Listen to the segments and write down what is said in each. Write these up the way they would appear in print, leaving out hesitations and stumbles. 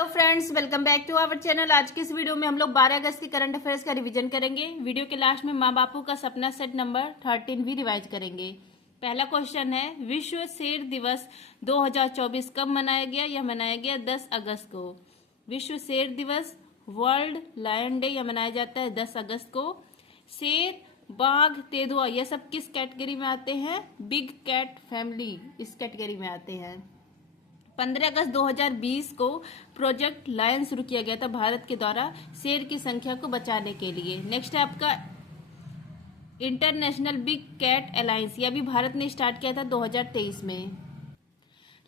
Hello friends, welcome back to our channel. आज की इस वीडियो में हम लोग 12 अगस्त की करंट अफेयर्स का रिवीजन करेंगे। वीडियो के लास्ट में माँ बापू का सपना सेट नंबर 13 भी रिवाइज करेंगे। पहला क्वेश्चन है, विश्व शेर दिवस 2024 कब मनाया गया? यह मनाया गया 10 अगस्त को। विश्व शेर दिवस, वर्ल्ड लायन डे, यह मनाया जाता है 10 अगस्त को। शेर, बाघ, तेंदुआ यह सब किस कैटेगरी में आते हैं? बिग कैट फैमिली, इस कैटेगरी में आते हैं। 15 अगस्त 2020 को प्रोजेक्ट लायन शुरू किया गया था भारत के द्वारा शेर की संख्या को बचाने के लिए। नेक्स्ट है आपका इंटरनेशनल बिग कैट अलायंस, यह भी भारत ने स्टार्ट किया था 2023 में।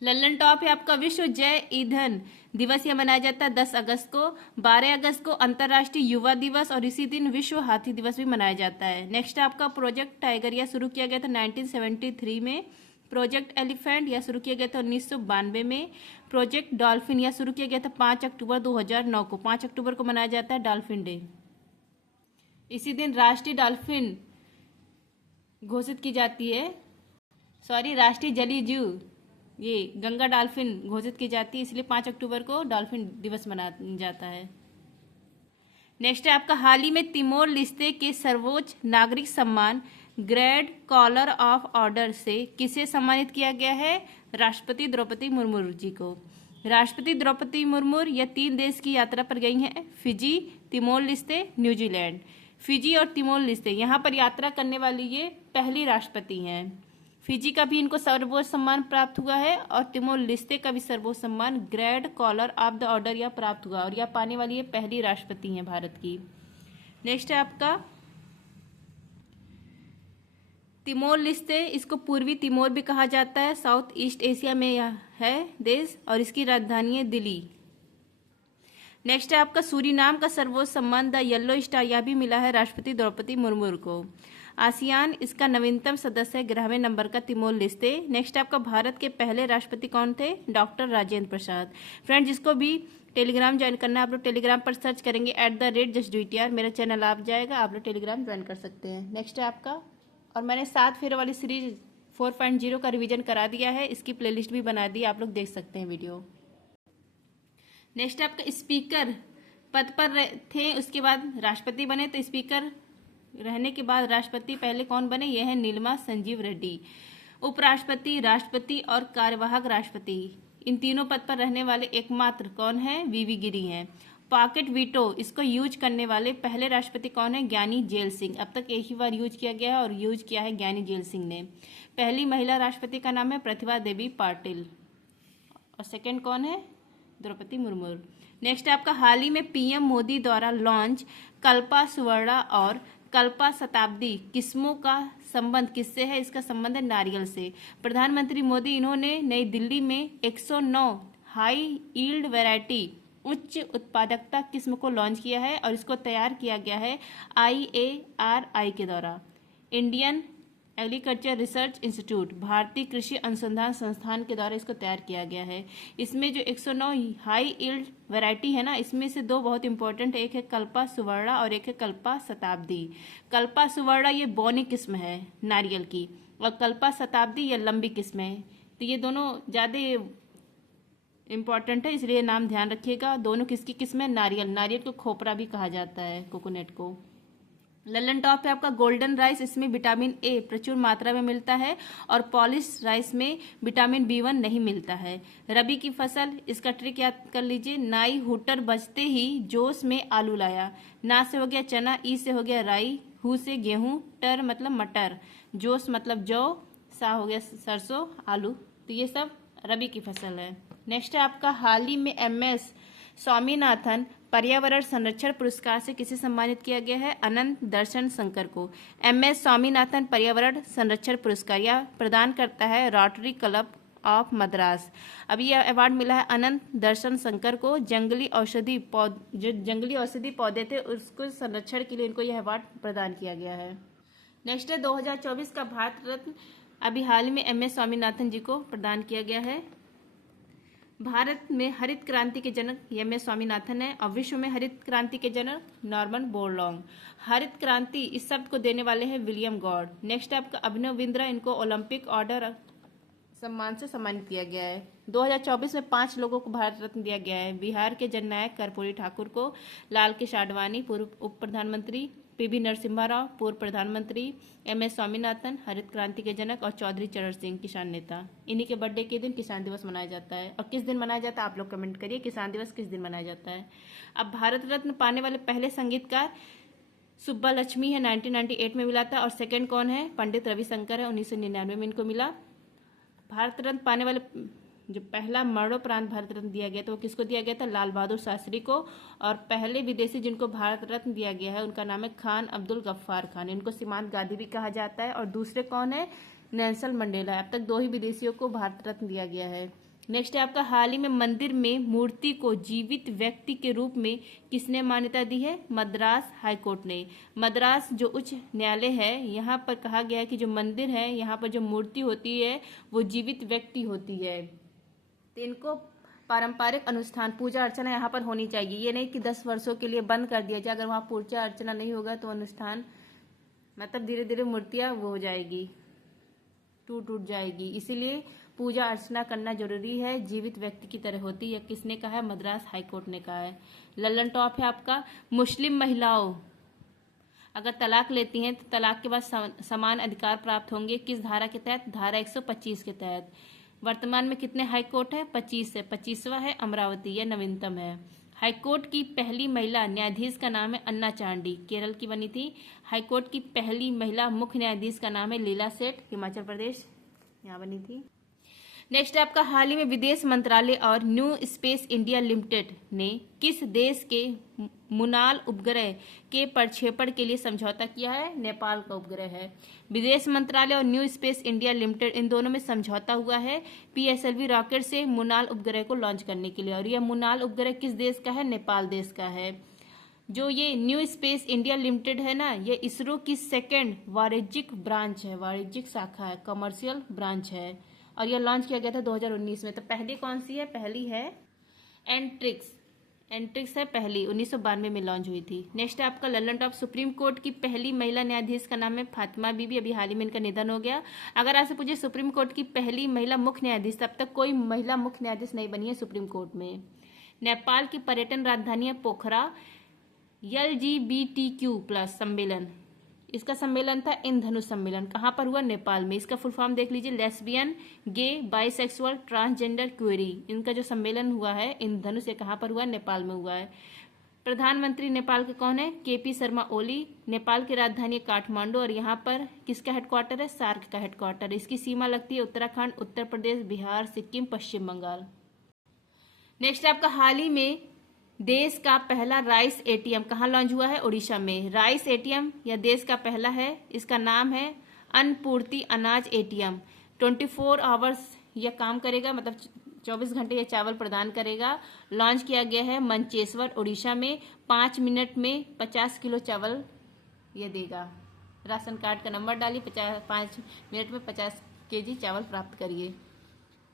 लल्लन टॉप है आपका विश्व जैव ईंधन दिवस, यह मनाया जाता है 10 अगस्त को। 12 अगस्त को अंतर्राष्ट्रीय युवा दिवस और इसी दिन विश्व हाथी दिवस भी मनाया जाता है। नेक्स्ट है आपका प्रोजेक्ट टाइगर, यह शुरू किया गया था 1973 में। प्रोजेक्ट एलिफेंट यह शुरू किया गया था 1992 में। प्रोजेक्ट डॉल्फिन यह शुरू किया गया था 5 अक्टूबर 2009 को। 5 अक्टूबर को मनाया जाता है डॉल्फिन डे। इसी दिन राष्ट्रीय डॉल्फिन घोषित की जाती है, राष्ट्रीय जलीय जीव ये गंगा डॉल्फिन घोषित की जाती है, इसलिए 5 अक्टूबर को डॉल्फिन दिवस मनाया जाता है। नेक्स्ट है आपका हाल ही में तिमोर लिस्ते के सर्वोच्च नागरिक सम्मान ग्रेड कॉलर ऑफ ऑर्डर से किसे सम्मानित किया गया है? राष्ट्रपति द्रौपदी मुर्मू जी को। राष्ट्रपति द्रौपदी मुर्मू यह 3 देश की यात्रा पर गई हैं, फिजी, तिमोर लिस्ते, न्यूजीलैंड। फिजी और तिमोर लिस्ते यहाँ पर यात्रा करने वाली ये पहली राष्ट्रपति हैं। फिजी का भी इनको सर्वोच्च सम्मान प्राप्त हुआ है और तिमोर लिस्ते का भी सर्वोच्च सम्मान grand collar of the order यह प्राप्त हुआ और यह पाने वाली ये पहली राष्ट्रपति हैं भारत की। नेक्स्ट है आपका तिमोर लिस्ते, इसको पूर्वी तिमोर भी कहा जाता है, साउथ ईस्ट एशिया में यह है देश और इसकी राजधानी है दिल्ली। नेक्स्ट है आपका सूरीनाम का सर्वोच्च सम्मान द येलो स्टार, यह भी मिला है राष्ट्रपति द्रौपदी मुर्मू को। आसियान इसका नवीनतम सदस्य है 11वें नंबर का तिमोर लिस्ते। नेक्स्ट आपका भारत के पहले राष्ट्रपति कौन थे? डॉक्टर राजेंद्र प्रसाद। फ्रेंड, जिसको भी टेलीग्राम ज्वाइन करना है आप लोग टेलीग्राम पर सर्च करेंगे @justdtr, मेरा चैनल आप जाएगा, आप लोग टेलीग्राम ज्वाइन कर सकते हैं। नेक्स्ट है आपका, और मैंने 7 फेरों वाली सीरीज 4.0 का रिवीजन करा दिया है, इसकी प्लेलिस्ट भी बना दी, आप लोग देख सकते हैं वीडियो। नेक्स्ट आपका स्पीकर पद पर थे, उसके बाद राष्ट्रपति बने, तो स्पीकर रहने के बाद राष्ट्रपति पहले कौन बने? यह है नीलिमा संजीव रेड्डी। उपराष्ट्रपति, राष्ट्रपति और कार्यवाहक राष्ट्रपति, इन तीनों पद पर रहने वाले एकमात्र कौन है? वीवी गिरी हैं। पॉकेट वीटो इसको यूज करने वाले पहले राष्ट्रपति कौन है? ज्ञानी जेल सिंह। अब तक एक ही बार यूज किया गया है और यूज किया है ज्ञानी जेल सिंह ने। पहली महिला राष्ट्रपति का नाम है प्रतिभा देवी पाटिल और सेकंड कौन है? द्रौपदी मुर्मू। नेक्स्ट आपका हाल ही में पीएम मोदी द्वारा लॉन्च कल्पा सुवर्णा और कल्पा शताब्दी किस्मों का संबंध किससे है? इसका संबंध है नारियल से। प्रधानमंत्री मोदी इन्होंने नई दिल्ली में 109 हाई ईल्ड वैरायटी उच्च उत्पादकता किस्म को लॉन्च किया है और इसको तैयार किया गया है IARI के द्वारा, इंडियन एग्रीकल्चर रिसर्च इंस्टीट्यूट, भारतीय कृषि अनुसंधान संस्थान के द्वारा इसको तैयार किया गया है। इसमें जो 109 हाई ईल्ड वैरायटी है ना, इसमें से 2 बहुत इंपॉर्टेंट, एक है कल्पा सुवर्णा और एक है कल्पा शताब्दी। कल्पा सुवर्णा ये बौनी किस्म है नारियल की और कल्पा शताब्दी ये लंबी किस्म है, तो ये दोनों ज़्यादा इम्पॉर्टेंट है, इसलिए नाम ध्यान रखिएगा। दोनों किसकी किस्म है? नारियल। नारियल को खोपरा भी कहा जाता है, कोकोनट को। लल्लन टॉप है आपका गोल्डन राइस, इसमें विटामिन ए प्रचुर मात्रा में मिलता है और पॉलिश राइस में विटामिन B1 नहीं मिलता है। रबी की फसल, इसका ट्रिक याद कर लीजिए, नाई हुटर बजते ही जोश में आलू लाया। ना से हो गया चना, ई से हो गया राई, हु से गेहूं, टर मतलब मटर, जोश मतलब जौ, सा हो गया सरसों, आलू, तो ये सब रबी की फसल है। नेक्स्ट है आपका हाल ही में MS स्वामीनाथन पर्यावरण संरक्षण पुरस्कार से किसे सम्मानित किया गया है? अनंत दर्शन शंकर को। MS स्वामीनाथन पर्यावरण संरक्षण पुरस्कार यह प्रदान करता है रोटरी क्लब ऑफ मद्रास। अभी यह अवार्ड मिला है अनंत दर्शन शंकर को। जंगली औषधि पौधे थे उसको संरक्षण के लिए इनको यह अवार्ड प्रदान किया गया है। नेक्स्ट है 2024 का भारत रत्न, अभी हाल ही में MS स्वामीनाथन जी को प्रदान किया गया है। भारत में हरित क्रांति के जनक MS स्वामीनाथन है और विश्व में हरित क्रांति के जनक नॉर्मन बोरलॉन्ग। हरित क्रांति इस शब्द को देने वाले हैं विलियम गॉड। नेक्स्ट आपका अभिनव बिंद्रा, इनको ओलंपिक ऑर्डर सम्मान से सम्मानित किया गया है। 2024 में 5 लोगों को भारत रत्न दिया गया है। बिहार के जननायक कर्पूरी ठाकुर को, लाल कृष्ण आडवाणी पूर्व उप प्रधानमंत्री, पीवी नरसिम्हा राव पूर्व प्रधानमंत्री, एमएस स्वामीनाथन हरित क्रांति के जनक और चौधरी चरण सिंह किसान नेता। इन्हीं के बर्थडे के दिन किसान दिवस मनाया जाता है। और किस दिन मनाया जाता है आप लोग कमेंट करिए, किसान दिवस किस दिन मनाया जाता है। अब भारत रत्न पाने वाले पहले संगीतकार सुब्बा लक्ष्मी है, 1998 में मिला था। और सेकंड कौन है? पंडित रविशंकर है, 1999 में इनको मिला। भारत रत्न पाने वाले जो पहला मरणोपरांत भारत रत्न दिया गया था वो किसको दिया गया था? लाल बहादुर शास्त्री को। और पहले विदेशी जिनको भारत रत्न दिया गया है उनका नाम है खान अब्दुल गफ्फार खान, इनको सीमांत गांधी भी कहा जाता है। और दूसरे कौन है? Nelson Mandela. अब तक 2 ही विदेशियों को भारत रत्न दिया गया है। नेक्स्ट है आपका, हाल ही में मंदिर में मूर्ति को जीवित व्यक्ति के रूप में किसने मान्यता दी है? मद्रास हाईकोर्ट ने। मद्रास जो उच्च न्यायालय है, यहाँ पर कहा गया है कि जो मंदिर है यहाँ पर जो मूर्ति होती है वो जीवित व्यक्ति होती है, तो इनको पारंपरिक अनुष्ठान पूजा अर्चना यहाँ पर होनी चाहिए। ये नहीं कि 10 वर्षों के लिए बंद कर दिया जाए। अगर वहाँ पूजा अर्चना नहीं होगा तो अनुष्ठान मतलब धीरे धीरे मूर्तियाँ वो हो जाएगी, टूट जाएगी। इसीलिए पूजा अर्चना करना जरूरी है, जीवित व्यक्ति की तरह होती है। किसने कहा है? मद्रास हाईकोर्ट ने कहा है। लल्लन टॉप है आपका, मुस्लिम महिलाओं अगर तलाक लेती हैं तो तलाक के बाद समान अधिकार प्राप्त होंगे। किस धारा के तहत? धारा 125 के तहत। वर्तमान में कितने हाई कोर्ट है? 25 है। 25वां है अमरावती, यह नवीनतम है। हाईकोर्ट की पहली महिला न्यायाधीश का नाम है अन्ना चांडी, केरल की बनी थी। हाईकोर्ट की पहली महिला मुख्य न्यायाधीश का नाम है लीला सेठ, हिमाचल प्रदेश, यहाँ बनी थी। नेक्स्ट आपका, हाल ही में विदेश मंत्रालय और न्यू स्पेस इंडिया लिमिटेड ने किस देश के मुनाल उपग्रह के प्रक्षेपण के लिए समझौता किया है? नेपाल का उपग्रह है। विदेश मंत्रालय और न्यू स्पेस इंडिया लिमिटेड इन दोनों में समझौता हुआ है पीएसएलवी रॉकेट से मुनाल उपग्रह को लॉन्च करने के लिए। और यह मुनाल उपग्रह किस देश का है? नेपाल देश का है। जो ये न्यू स्पेस इंडिया लिमिटेड है ना, ये इसरो की सेकेंड वाणिज्यिक ब्रांच है, वाणिज्यिक शाखा है, कमर्शियल ब्रांच है। और यह लॉन्च किया गया था 2019 में। तो पहली कौन सी है? पहली है एंट्रिक्स, एंट्रिक्स है पहली, 1992 में लॉन्च हुई थी। नेक्स्ट है आपका लल्लन टॉप, सुप्रीम कोर्ट की पहली महिला न्यायाधीश का नाम है फातिमा बीबी, अभी हाल ही में इनका निधन हो गया। अगर आपसे पूछे सुप्रीम कोर्ट की पहली महिला मुख्य न्यायाधीश, तब तक कोई महिला मुख्य न्यायाधीश नहीं बनी है सुप्रीम कोर्ट में। नेपाल की पर्यटन राजधानी है पोखरा। LGBTQ+ सम्मेलन, इसका सम्मेलन था इंद्रधनुष सम्मेलन, कहाँ पर हुआ? नेपाल में। इसका फुल फॉर्म देख लीजिए, लेस्बियन, गे, बाइसेक्सुअल, ट्रांसजेंडर, क्वेरी, इनका जो सम्मेलन हुआ है इंद्रधनुष, ये कहाँ पर हुआ? नेपाल में हुआ है। प्रधानमंत्री नेपाल के कौन है? KP शर्मा ओली। नेपाल की राजधानी काठमांडू। और यहाँ पर किसका हेडक्वार्टर है? सार्क का हेडक्वार्टर। इसकी सीमा लगती है उत्तराखंड, उत्तर प्रदेश, बिहार, सिक्किम, पश्चिम बंगाल। नेक्स्ट आपका, हाल ही में देश का पहला राइस ATM कहाँ लॉन्च हुआ है? उड़ीसा में। राइस ATM यह देश का पहला है, इसका नाम है अन्नपूर्ति अनाज ATM। 24 आवर्स यह काम करेगा, मतलब 24 घंटे यह चावल प्रदान करेगा। लॉन्च किया गया है मंचेश्वर, उड़ीसा में। 5 मिनट में 50 किलो चावल यह देगा। राशन कार्ड का नंबर डालिए, 5 मिनट में 50 kg चावल प्राप्त करिए।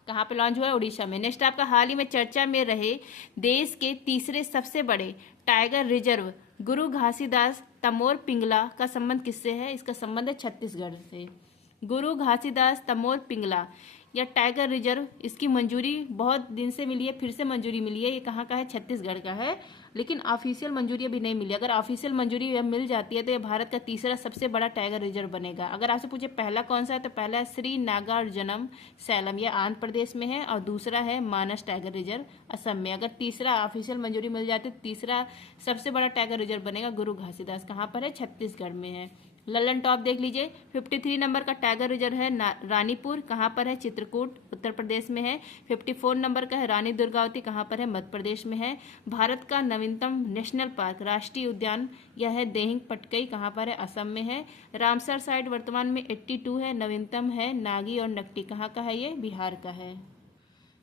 कहाँ पे लॉन्च हुआ है? उड़ीसा में। नेक्स्ट आपका, हाल ही में चर्चा में रहे देश के तीसरे सबसे बड़े टाइगर रिजर्व गुरु घासीदास तमोर पिंगला का संबंध किससे है? इसका संबंध है छत्तीसगढ़ से। गुरु घासीदास तमोर पिंगला या टाइगर रिजर्व, इसकी मंजूरी बहुत दिन से मिली है, फिर से मंजूरी मिली है। ये कहाँ का है? छत्तीसगढ़ का है, लेकिन ऑफिशियल मंजूरी अभी नहीं मिली। अगर ऑफिशियल मंजूरी मिल जाती है तो यह भारत का तीसरा सबसे बड़ा टाइगर रिजर्व बनेगा। अगर आपसे पूछे पहला कौन सा है, तो पहला है श्री नागार्जुनम सैलम, यह आंध्र प्रदेश में है। और दूसरा है मानस टाइगर रिजर्व, असम में। अगर तीसरा ऑफिशियल मंजूरी मिल जाती है, तीसरा सबसे बड़ा टाइगर रिजर्व बनेगा गुरु घासीदास। कहाँ पर है? छत्तीसगढ़ में है। लल्लन टॉप देख लीजिए, 53 नंबर का टाइगर रिजर्व है रानीपुर, कहाँ पर है? चित्रकूट, उत्तर प्रदेश में है। 54 नंबर का है रानी दुर्गावती, कहाँ पर है? मध्य प्रदेश में है। भारत का नवीनतम नेशनल पार्क राष्ट्रीय उद्यान यह है देहिंग पटकई, कहाँ पर है? असम में है। रामसर साइट वर्तमान में 82 है, नवीनतम है नागी और नकटी, कहाँ का है? ये बिहार का है।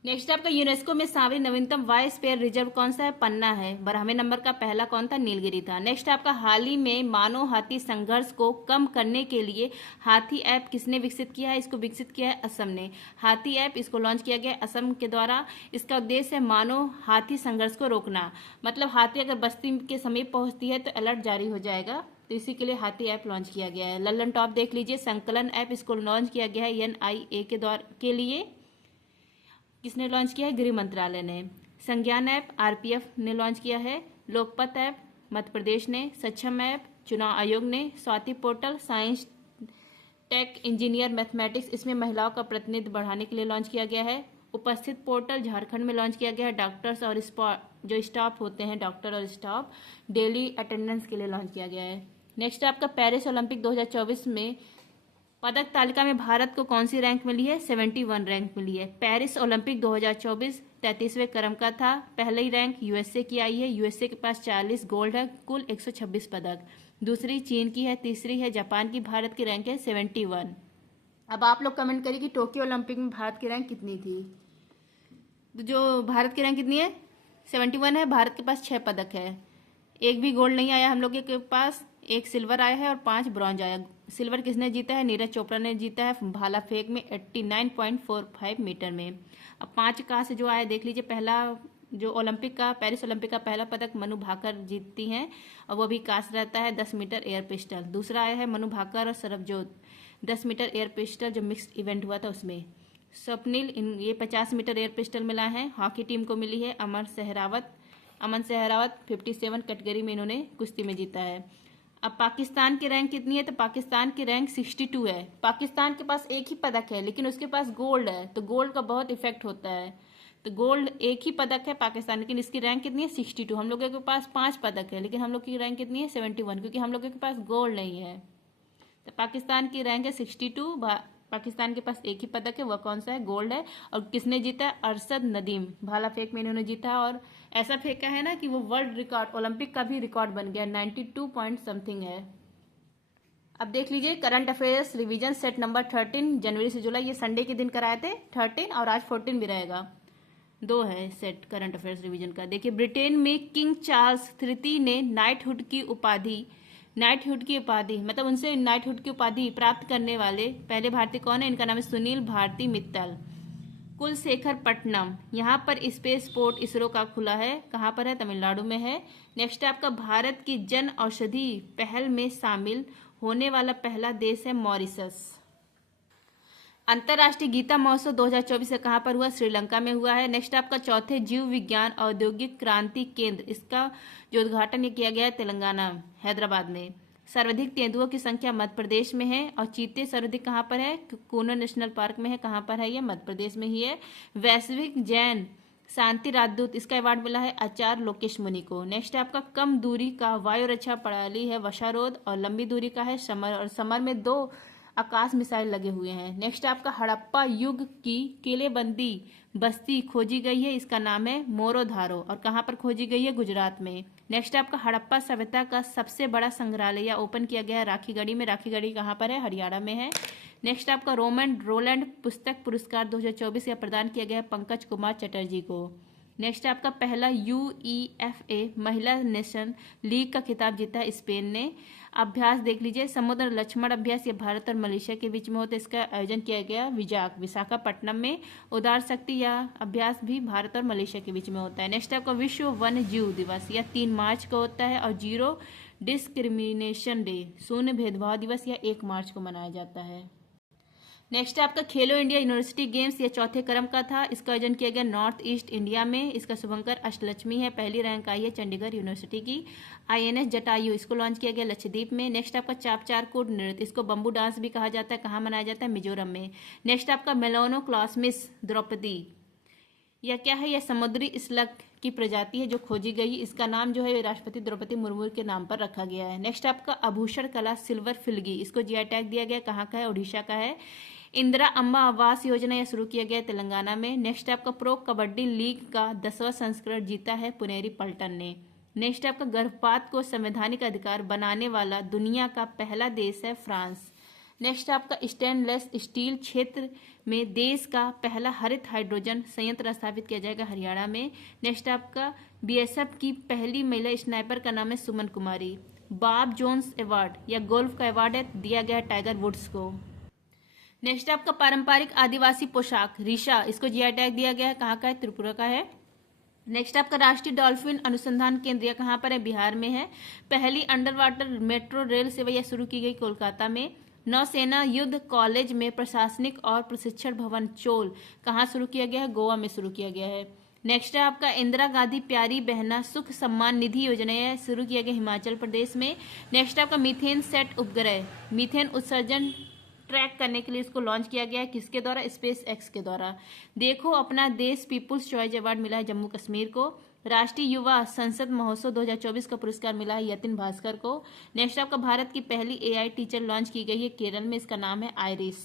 नेक्स्ट आपका, यूनेस्को में शामिल नवीनतम बायोस्फीयर रिजर्व कौन सा है? पन्ना है। 12वें नंबर का पहला कौन था? नीलगिरी था। नेक्स्ट आपका, हाल ही में मानव हाथी संघर्ष को कम करने के लिए हाथी ऐप किसने विकसित किया है? इसको विकसित किया है असम ने। हाथी ऐप इसको लॉन्च किया गया है असम के द्वारा। इसका उद्देश्य है मानव हाथी संघर्ष को रोकना, मतलब हाथी अगर बस्ती के समीप पहुंचती है तो अलर्ट जारी हो जाएगा तो इसी के लिए हाथी ऐप लॉन्च किया गया है। लल्लन टॉप देख लीजिए, संकलन ऐप इसको लॉन्च किया गया है NIA के लिए। किसने लॉन्च किया है? गृह मंत्रालय ने। संज्ञान ऐप RPF ने लॉन्च किया है। लोकपत ऐप मध्य प्रदेश ने। सक्षम ऐप चुनाव आयोग ने। Swati portal science tech engineer mathematics इसमें महिलाओं का प्रतिनिधित्व बढ़ाने के लिए लॉन्च किया गया है। उपस्थित पोर्टल झारखंड में लॉन्च किया गया है। डॉक्टर्स और जो स्टाफ होते हैं, डॉक्टर और स्टाफ डेली अटेंडेंस के लिए लॉन्च किया गया है। नेक्स्ट आपका पेरिस ओलंपिक 2024 में पदक तालिका में भारत को कौन सी रैंक मिली है? 71 रैंक मिली है। पेरिस ओलंपिक 2024 33वें क्रम का था। पहली रैंक यूएसए की आई है। यूएसए के पास 40 गोल्ड है, कुल 126 पदक। दूसरी चीन की है, तीसरी है जापान की। भारत की रैंक है 71। अब आप लोग कमेंट करिए कि टोक्यो ओलंपिक में भारत की रैंक कितनी थी। तो जो भारत की रैंक कितनी है? 71 है। भारत के पास 6 पदक है। एक भी गोल्ड नहीं आया हम लोग के पास। 1 सिल्वर आया है और 5 ब्रॉन्ज आया। सिल्वर किसने जीता है? नीरज चोपड़ा ने जीता है भाला फेंक में 89.45 मीटर में। अब 5 कांस्य जो आया देख लीजिए। पहला जो ओलंपिक का, पेरिस ओलंपिक का पहला पदक मनु भाकर जीतती हैं और वो भी कांस्य रहता है 10 मीटर एयर पिस्टल। दूसरा आया है मनु भाकर और सरबजोत 10 मीटर एयर पिस्टल जो मिक्स्ड इवेंट हुआ था उसमें। स्वप्निल ये 50 मीटर एयर पिस्टल मिला है। हॉकी टीम को मिली है अमन सहरावत 57 कैटेगरी में इन्होंने कुश्ती में जीता है। अब पाकिस्तान की रैंक कितनी है? तो पाकिस्तान की रैंक 62 है। पाकिस्तान के पास एक ही पदक है लेकिन उसके पास गोल्ड है, तो गोल्ड का बहुत इफेक्ट होता है। तो गोल्ड एक ही पदक है पाकिस्तान, लेकिन इसकी रैंक कितनी है? 62। हम लोगों के पास 5 पदक है लेकिन हम लोग की रैंक कितनी है? 71, क्योंकि हम लोगों के पास गोल्ड नहीं है। तो पाकिस्तान की रैंक है 62। पाकिस्तान के पास एक ही पदक है, वह कौन सा है? गोल्ड है। और किसने जीता? अरशद नदीम भाला फेंक में इन्होंने जीता। और ऐसा फेंका है ना कि वो वर्ल्ड रिकॉर्ड, ओलंपिक का भी रिकॉर्ड बन गया। 92 पॉइंट समथिंग है। अब देख लीजिए current affairs revision set number 13 जनवरी से जुलाई। ये संडे के दिन कराए थे 13 और आज 14 भी रहेगा। 2 है सेट करंट अफेयर्स रिवीजन का। देखिए ब्रिटेन में किंग चार्ल्स तृतीय ने नाइटहुड की उपाधि मतलब उनसे नाइटहुड की उपाधि प्राप्त करने वाले पहले भारतीय कौन है? इनका नाम है सुनील भारती मित्तल। कुलशेखरपट्टनम यहाँ पर स्पेस पोर्ट इसरो का खुला है। कहाँ पर है? तमिलनाडु में है। नेक्स्ट आपका भारत की जन औषधि पहल में शामिल होने वाला पहला देश है मॉरिशस। अंतर्राष्ट्रीय गीता महोत्सव 2024 से कहाँ पर हुआ? श्रीलंका में हुआ है। नेक्स्ट आपका चौथे जीव विज्ञान औद्योगिक क्रांति केंद्र, इसका जो उद्घाटन किया गया है तेलंगाना हैदराबाद में। सर्वाधिक तेंदुओं की संख्या मध्य प्रदेश में है। और चीते सर्वाधिक कहाँ पर है? कूनो नेशनल पार्क में है। कहाँ पर है? ये मध्य प्रदेश में ही है। वैश्विक जैन शांति राजदूत, इसका अवार्ड मिला है आचार्य लोकेश मुनि को। नेक्स्ट आपका कम दूरी का वायु रक्षा प्रणाली है वशारोध और लंबी दूरी का है समर, और समर में 2 आकाश मिसाइल लगे हुए हैं। नेक्स्ट आपका हड़प्पा युग की किलेबंदी बस्ती खोजी गई है, इसका नाम है मोरोधारो, और कहाँ पर खोजी गई है? गुजरात में। नेक्स्ट आपका हड़प्पा सभ्यता का सबसे बड़ा संग्रहालय ओपन किया गया है राखीगढ़ी में। राखीगढ़ी कहाँ पर है? हरियाणा में है। नेक्स्ट आपका रोलैंड पुस्तक पुरस्कार 2024 का प्रदान किया गया है पंकज कुमार चटर्जी को। नेक्स्ट आपका पहला UEFA महिला नेशन लीग का खिताब जीता है स्पेन ने। अभ्यास देख लीजिए, समुद्र लक्ष्मण अभ्यास, ये भारत और मलेशिया के बीच में होता है। इसका आयोजन किया गया विशाखापट्टनम में। उदार शक्ति या अभ्यास भी भारत और मलेशिया के बीच में होता है। नेक्स्ट आपका विश्व वन्य जीव दिवस, यह 3 मार्च को होता है। और 0 डिस्क्रिमिनेशन डे, शून्य भेदभाव दिवस, यह 1 मार्च को मनाया जाता है। नेक्स्ट आपका खेलो इंडिया यूनिवर्सिटी गेम्स, ये चौथे क्रम का था। इसका आयोजन किया गया नॉर्थ ईस्ट इंडिया में। इसका शुभंकर अष्टलक्ष्मी है। पहली रैंक आई है चंडीगढ़ यूनिवर्सिटी की। INS जटायु, इसको लॉन्च किया गया लक्षद्वीप में। नेक्स्ट आपका चापचारकूट नृत्य, इसको बम्बू डांस भी कहा जाता है। कहाँ मनाया जाता है? मिजोरम में। नेक्स्ट आपका मेलोनो क्लासमिस द्रौपदी, यह क्या है? यह समुद्री स्लग की प्रजाति है जो खोजी गई। इसका नाम जो है राष्ट्रपति द्रौपदी मुर्मू के नाम पर रखा गया है। नेक्स्ट आपका आभूषण कला सिल्वर फिल्गी, इसको GI टैग दिया गया। कहाँ का है? उड़ीसा का है। इंदिरा अम्मा आवास योजना यह शुरू किया गया तेलंगाना में। नेक्स्ट आपका प्रो कबड्डी लीग का 10वां संस्करण जीता है पुनेरी पल्टन ने। नेक्स्ट आपका गर्भपात को संवैधानिक अधिकार बनाने वाला दुनिया का पहला देश है फ्रांस। नेक्स्ट आपका स्टेनलेस स्टील क्षेत्र में देश का पहला हरित हाइड्रोजन संयंत्र स्थापित किया जाएगा हरियाणा में। नेक्स्ट आपका BSF की पहली महिला स्नाइपर का नाम है सुमन कुमारी। बॉब जोन्स अवार्ड या गोल्फ का अवार्ड है, दिया गया टाइगर वुड्स को। नेक्स्ट आपका पारंपरिक आदिवासी पोशाक रीशा, इसको GI टैग दिया गया है। कहाँ का है? त्रिपुरा का है। नेक्स्ट आपका राष्ट्रीय डॉल्फिन अनुसंधान केंद्र कहाँ पर है? बिहार में है। पहली अंडर वाटर मेट्रो रेल सेवा यह शुरू की गई कोलकाता में। नौसेना युद्ध कॉलेज में प्रशासनिक और प्रशिक्षण भवन चोल कहाँ शुरू किया गया है? गोवा में शुरू किया गया है। नेक्स्ट है आपका इंदिरा गांधी प्यारी बहना सुख सम्मान निधि योजना है शुरू किया गया हिमाचल प्रदेश में। नेक्स्ट आपका मीथेन सेट उपग्रह मीथेन उत्सर्जन ट्रैक करने के लिए इसको लॉन्च किया गया है। किसके द्वारा? स्पेस एक्स के द्वारा। देखो अपना देश पीपुल्स चॉइस अवार्ड मिला है जम्मू कश्मीर को। राष्ट्रीय युवा संसद महोत्सव 2024 का पुरस्कार मिला है यतिन भास्कर को। नेक्स्ट आपका भारत की पहली एआई टीचर लॉन्च की गई है केरल में, इसका नाम है आयरिस।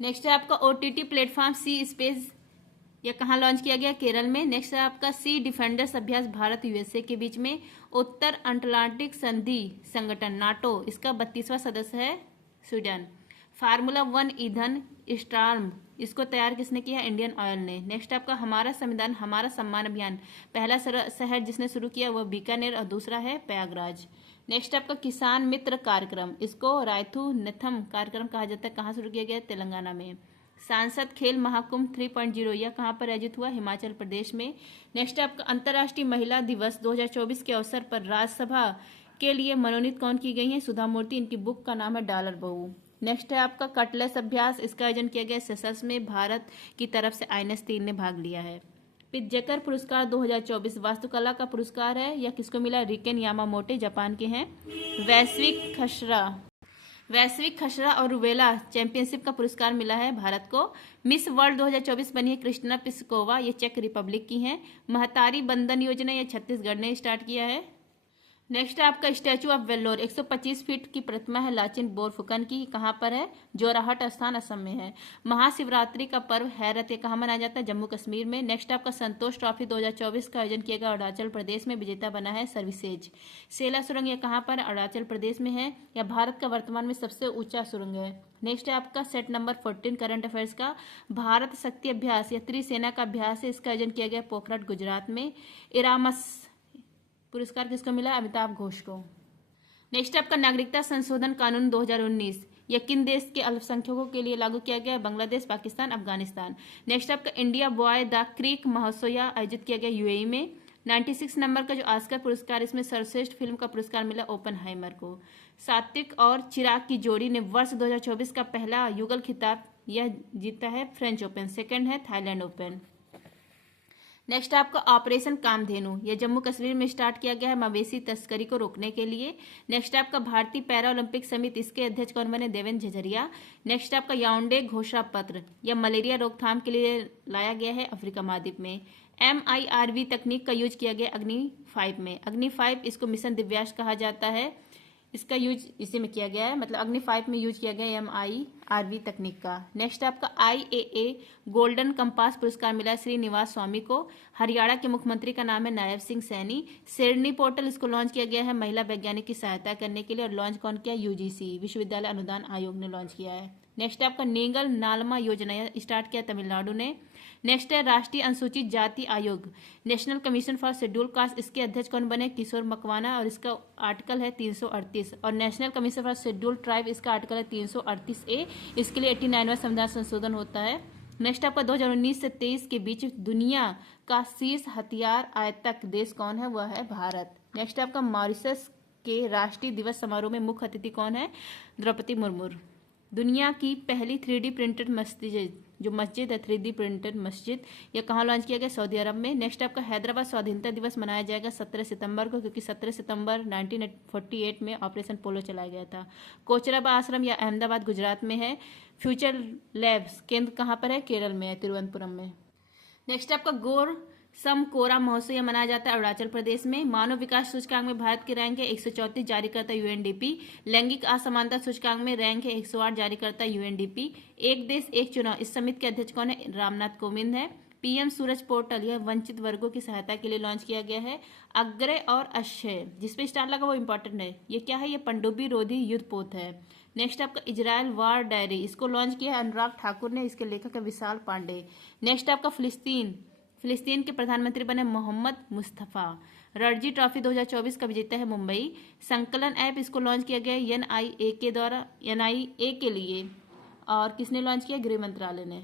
नेक्स्ट है आपका ओटीटी प्लेटफॉर्म सी स्पेस, यह कहाँ लॉन्च किया गया? केरल में। नेक्स्ट है आपका सी डिफेंडर्स अभ्यास भारत यूएसए के बीच में। उत्तर अटलांटिक संधि संगठन नाटो, इसका 32वां सदस्य है स्वीडन। फार्मूला 1 ईंधन स्टार्म, इसको तैयार किसने किया? इंडियन ऑयल ने। नेक्स्ट आपका हमारा संविधान हमारा सम्मान अभियान, पहला शहर जिसने शुरू किया वह बीकानेर और दूसरा है प्रयागराज। नेक्स्ट आपका किसान मित्र कार्यक्रम, इसको रायथू नथम कार्यक्रम कहा जाता है, कहाँ शुरू किया गया? तेलंगाना में। सांसद खेल महाकुंभ 3.0 यह कहाँ पर आयोजित हुआ? हिमाचल प्रदेश में। नेक्स्ट आपका अंतर्राष्ट्रीय महिला दिवस 2024 के अवसर पर राज्यसभा के लिए मनोनीत कौन की गई है? सुधा मूर्ति, इनकी बुक का नाम है डॉलर बहू। नेक्स्ट है आपका कटलेस अभ्यास, इसका आयोजन किया गया सेशल्स में, भारत की तरफ से INS-3 ने भाग लिया है। पित्जेकर पुरस्कार 2024 वास्तुकला का पुरस्कार है, यह किसको मिला? रिकेन यामामोटे, जापान के हैं। वैश्विक खसरा और रुबेला चैंपियनशिप का पुरस्कार मिला है भारत को। मिस वर्ल्ड 2024 बनी है क्रिस्टिना पिस्कोवा, ये चेक रिपब्लिक की हैं। महतारी बंधन योजना यह छत्तीसगढ़ ने स्टार्ट किया है। नेक्स्ट है आपका स्टैचू ऑफ वेल्लोर, 125 फीट की प्रतिमा है लाचिन बोरफुकन की, कहाँ पर है? जोराहट स्थान असम में है। महाशिवरात्रि का पर्व हैरत ये कहाँ मनाया जाता है? जम्मू कश्मीर में। नेक्स्ट आपका संतोष ट्रॉफी 2024 का आयोजन किया गया अरुणाचल प्रदेश में, विजेता बना है सर्विसेज। सेला सुरंग ये कहाँ पर? अरुणाचल प्रदेश में है। यह भारत का वर्तमान में सबसे ऊंचा सुरंग है। नेक्स्ट है आपका सेट नंबर 14 करंट अफेयर्स का, भारत शक्ति अभ्यास या त्रिसेना का अभ्यास है, इसका आयोजन किया गया पोखरण गुजरात में। इरामस पुरस्कार किसको मिला? अमिताभ घोष को। नेक्स्ट आपका नागरिकता संशोधन कानून 2019 यह किन देश के अल्पसंख्यकों के लिए लागू किया गया? बांग्लादेश, पाकिस्तान, अफगानिस्तान। नेक्स्ट आपका इंडिया बॉय द क्रीक महोत्सव आयोजित किया गया यूएई में। 96 नंबर का जो ऑस्कर पुरस्कार, इसमें सर्वश्रेष्ठ फिल्म का पुरस्कार मिला ओपनहाइमर को। सात्विक और चिराग की जोड़ी ने वर्ष 2024 का पहला युगल खिताब यह जीता है फ्रेंच ओपन, सेकंड है थाईलैंड ओपन। नेक्स्ट आपका ऑपरेशन कामधेनु, यह जम्मू कश्मीर में स्टार्ट किया गया है मवेशी तस्करी को रोकने के लिए। नेक्स्ट आपका भारतीय पैरा ओलंपिक समिति, इसके अध्यक्ष कौन बने? देवेंद्र झझरिया। नेक्स्ट आपका याओंडे घोषणा पत्र, यह मलेरिया रोकथाम के लिए लाया गया है अफ्रीका महाद्वीप में। MIRV तकनीक का यूज किया गया अग्नि 5 में। अग्नि 5 इसको मिशन दिव्यास कहा जाता है, इसका यूज इसी में किया गया है, मतलब अग्नि 5 में यूज किया गया MIRV तकनीक का। नेक्स्ट आपका IAA गोल्डन कंपास पुरस्कार मिला श्रीनिवास स्वामी को। हरियाणा के मुख्यमंत्री का नाम है नायब सिंह सैनी। शेरनी पोर्टल इसको लॉन्च किया गया है महिला वैज्ञानिक की सहायता करने के लिए, और लॉन्च कौन किया? UGC विश्वविद्यालय अनुदान आयोग ने लॉन्च किया है। नेक्स्ट आपका नेगल नालमा योजना स्टार्ट किया तमिलनाडु ने। नेक्स्ट है राष्ट्रीय अनुसूचित जाति आयोग, national commission for schedule caste, इसके अध्यक्ष कौन बने? किशोर मकवाना, और इसका आर्टिकल है 338। और national commission for schedule tribe, इसका आर्टिकल है 338A, इसके लिए 89वां संविधान संशोधन होता है। नेक्स्ट आपका 2019 से 23 के बीच दुनिया का शीर्ष हथियार आयातक देश कौन है? वह है भारत। नेक्स्ट आपका मॉरिशस के राष्ट्रीय दिवस समारोह में मुख्य अतिथि कौन है? द्रौपदी मुर्मू। दुनिया की पहली 3D प्रिंटेड मस्जिद, जो मस्जिद है 3D प्रिंटेड मस्जिद, यह कहाँ लॉन्च किया गया? सऊदी अरब में। नेक्स्ट आपका हैदराबाद स्वाधीनता दिवस मनाया जाएगा 17 सितंबर को, क्योंकि 17 सितंबर 1948 में ऑपरेशन पोलो चलाया गया था। कोचरबा आश्रम या अहमदाबाद गुजरात में है। फ्यूचर लैब्स केंद्र कहाँ पर है? केरल में है, तिरुवनंतपुरम में। नेक्स्ट आपका गोर समकोरा महोत्सव यह मनाया जाता है अरुणाचल प्रदेश में। मानव विकास सूचकांक में भारत की रैंक है 134, जारी करता है UNDP। लैंगिक असमानता सूचकांक में रैंक है 108, जारी करता है UNDP। एक देश एक चुनाव, इस समिति के अध्यक्ष कौन है? रामनाथ कोविंद है। PM सूरज पोर्टल, यह वंचित वर्गों की सहायता के लिए लॉन्च किया गया है। अग्रय और अक्षय, जिसपे स्टार लगा वो इंपॉर्टेंट है। ये क्या है? ये पनडुब्बी रोधी युद्ध पोत है। नेक्स्ट आपका इजराइल वार डायरी, इसको लॉन्च किया है अनुराग ठाकुर ने, इसके लेखक है विशाल पांडे। नेक्स्ट आपका फिलिस्तीन के प्रधानमंत्री बने मोहम्मद मुस्तफा। रणजी ट्रॉफी 2024 का विजेता है मुंबई। संकलन ऐप, इसको लॉन्च किया गया NIA के द्वारा, NIA के लिए, और किसने लॉन्च किया? गृह मंत्रालय ने।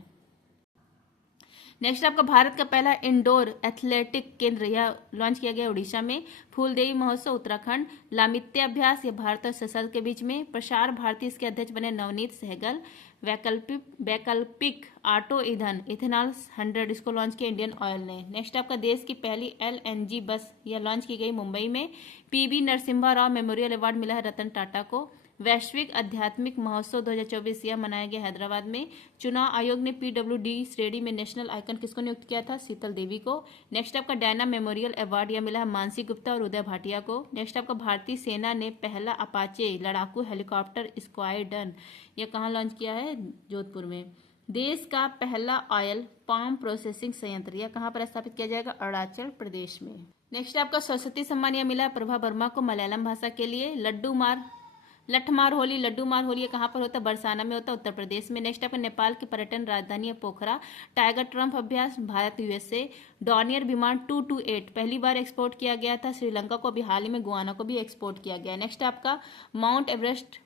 नेक्स्ट आपका भारत का पहला इंडोर एथलेटिक केंद्र यह लॉन्च किया गया उड़ीसा में। फूलदेवी महोत्सव उत्तराखंड। लामित्याभ्यास यह भारत और सेशल्स के बीच में। प्रसार भारती इसके अध्यक्ष बने नवनीत सहगल। वैकल्पिक ऑटो ईंधन इथेनॉल 100 इसको लॉन्च किया इंडियन ऑयल ने। नेक्स्ट आपका देश की पहली LNG बस यह लॉन्च की गई मुंबई में। PV Narasimha Rao memorial award मिला है रतन टाटा को। वैश्विक आध्यात्मिक महोत्सव 2024 यह मनाया गया हैदराबाद में। चुनाव आयोग ने PWD श्रेणी में नेशनल आइकन किसको नियुक्त किया था? शीतल देवी को। नेक्स्ट आपका डायना मेमोरियल अवार्ड यह मिला है मानसी गुप्ता और उदय भाटिया को। नेक्स्ट आपका भारतीय सेना ने पहला अपाचे लड़ाकू हेलीकॉप्टर स्क्वाड्रन यह कहाँ लॉन्च किया है? जोधपुर में। देश का पहला ऑयल पाम प्रोसेसिंग संयंत्र यह कहाँ पर स्थापित किया जाएगा? अरुणाचल प्रदेश में। नेक्स्ट आपका सरस्वती सम्मान यह मिला प्रभा वर्मा को मलयालम भाषा के लिए। लठमार होली कहाँ पर होता है? बरसाना में होता है उत्तर प्रदेश में। नेक्स्ट आपका नेपाल की पर्यटन राजधानी है पोखरा। टाइगर ट्रम्प अभ्यास भारत USA। डॉनियर विमान 228 पहली बार एक्सपोर्ट किया गया था श्रीलंका को। अभी हाल ही में गुआना को भी एक्सपोर्ट किया गया। नेक्स्ट आपका माउंट एवरेस्ट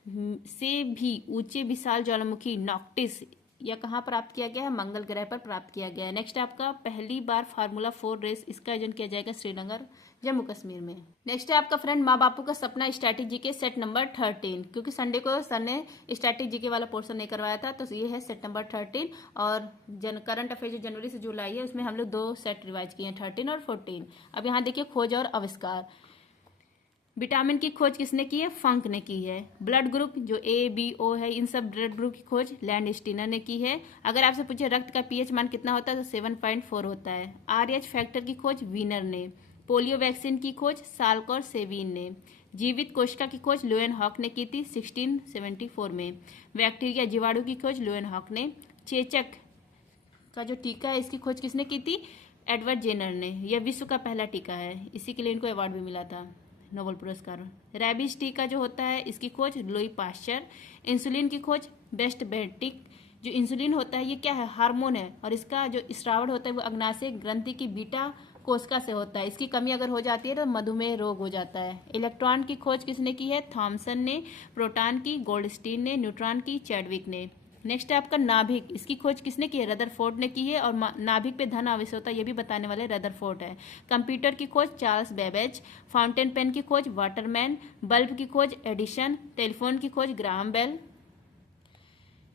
से भी ऊंचे विशाल ज्वालामुखी नॉक्टिस यह कहाँ प्राप्त किया गया है? मंगल ग्रह पर प्राप्त किया गया है। नेक्स्ट आपका पहली बार फार्मूला 4 रेस इसका आयोजन किया जाएगा श्रीनगर जम्मू कश्मीर में। नेक्स्ट है आपका फ्रेंड माँ बापू का सपना स्टैटिक जीके सेट नंबर 13, क्योंकि संडे को सर ने स्टैटिक जीके वाला पोर्शन नहीं करवाया था तो ये है सेट नंबर 13। और करंट अफेयर जो जनवरी से जुलाई है उसमें हम लोग 2 सेट रिवाइज किए हैं 13 और 14। अब यहाँ देखिए खोज और आविष्कार। विटामिन की खोज किसने की है? फंक ने की है। ब्लड ग्रुप जो A B O है इन सब ब्लड ग्रुप की खोज लैंडस्टीनर ने की है। अगर आपसे पूछे रक्त का pH मान कितना होता है तो 7.4 होता है। RH फैक्टर की खोज वीनर ने। पोलियो वैक्सीन की खोज साल्क और सेवीन ने। जीवित कोशिका की खोज लुएन हॉक ने की थी 1674 में। बैक्टीरिया जीवाणु की खोज लुएन हॉक ने। चेचक का जो टीका है इसकी खोज किसने की थी? एडवर्ड जेनर ने। यह विश्व का पहला टीका है, इसी के लिए इनको अवार्ड भी मिला था नोबेल पुरस्कार। रैबिज टीका जो होता है इसकी खोज लुई पाश्चर। इंसुलिन की खोज बेस्ट बेटिक। जो इंसुलिन होता है ये क्या है? हार्मोन है और इसका जो स्राव होता है वो अग्नाशय ग्रंथि की बीटा कोशिका से होता है। इसकी कमी अगर हो जाती है तो मधुमेह रोग हो जाता है। इलेक्ट्रॉन की खोज किसने की है? थॉमसन ने। प्रोटॉन की गोल्डस्टीन ने। न्यूट्रॉन की चैडविक ने। नेक्स्ट है आपका नाभिक, इसकी खोज किसने की है? रदरफोर्ड ने की है। और नाभिक पे धन आवेश होता है ये भी बताने वाले रदरफोर्ड है। कंप्यूटर की खोज चार्ल्स बेबेज। फाउंटेन पेन की खोज वाटरमैन। बल्ब की खोज एडिशन। टेलीफोन की खोज ग्राहम बेल।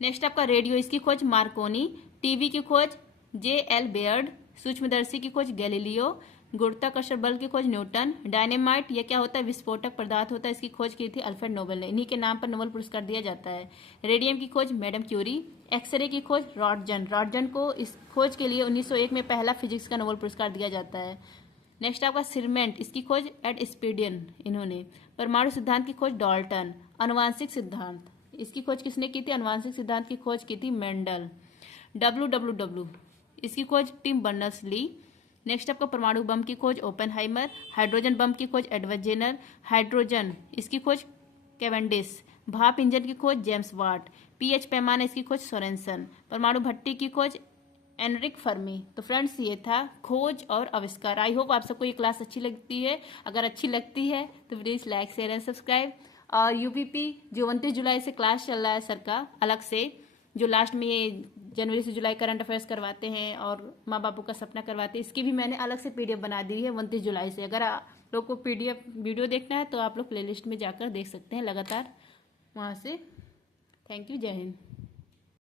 नेक्स्ट आपका रेडियो, इसकी खोज मार्कोनी। टीवी की खोज JL बेयर्ड। सूक्ष्मदर्शी की खोज गैलीलियो। गुरुत्वाकर्षण बल की खोज न्यूटन। डायनेमाइट यह क्या होता है? विस्फोटक पदार्थ होता है, इसकी खोज की थी अल्फ्रेड नोबेल ने। इन्हीं के नाम पर नोबेल पुरस्कार दिया जाता है। रेडियम की खोज मैडम क्यूरी। एक्सरे की खोज रॉटजन को इस खोज के लिए 1901 में पहला फिजिक्स का नोबेल पुरस्कार दिया जाता है। नेक्स्ट आपका सिरमेंट, इसकी खोज एड स्पीडियन इन्होंने। परमाणु सिद्धांत की खोज डाल्टन। अनुवांशिक सिद्धांत इसकी खोज किसने की थी? अनुवांशिक सिद्धांत की खोज की थी मेंडल। WWW इसकी खोज टिम बर्नर्स ली। नेक्स्ट आपका परमाणु बम की खोज ओपेनहाइमर। हाइड्रोजन बम की खोज एडवर्ड जेनर। हाइड्रोजन इसकी खोज कैवेंडिश। भाप इंजन की खोज जेम्स वाट। pH पैमाना इसकी खोज सोरेनसन। परमाणु भट्टी की खोज एनरिक फर्मी। तो फ्रेंड्स ये था खोज और आविष्कार। आई होप आप सबको ये क्लास अच्छी लगती है। अगर अच्छी लगती है तो please like share and subscribe. और UPP जो 29 जुलाई से क्लास चल रहा है सर का अलग से, जो लास्ट में ये जनवरी से जुलाई करंट अफेयर्स करवाते हैं और माँ बापू का सपना करवाते हैं, इसकी भी मैंने अलग से PDF बना दी है 29 जुलाई से। अगर आप लोग को PDF वीडियो देखना है तो आप लोग प्लेलिस्ट में जाकर देख सकते हैं लगातार वहाँ से। थैंक यू, जय हिंद।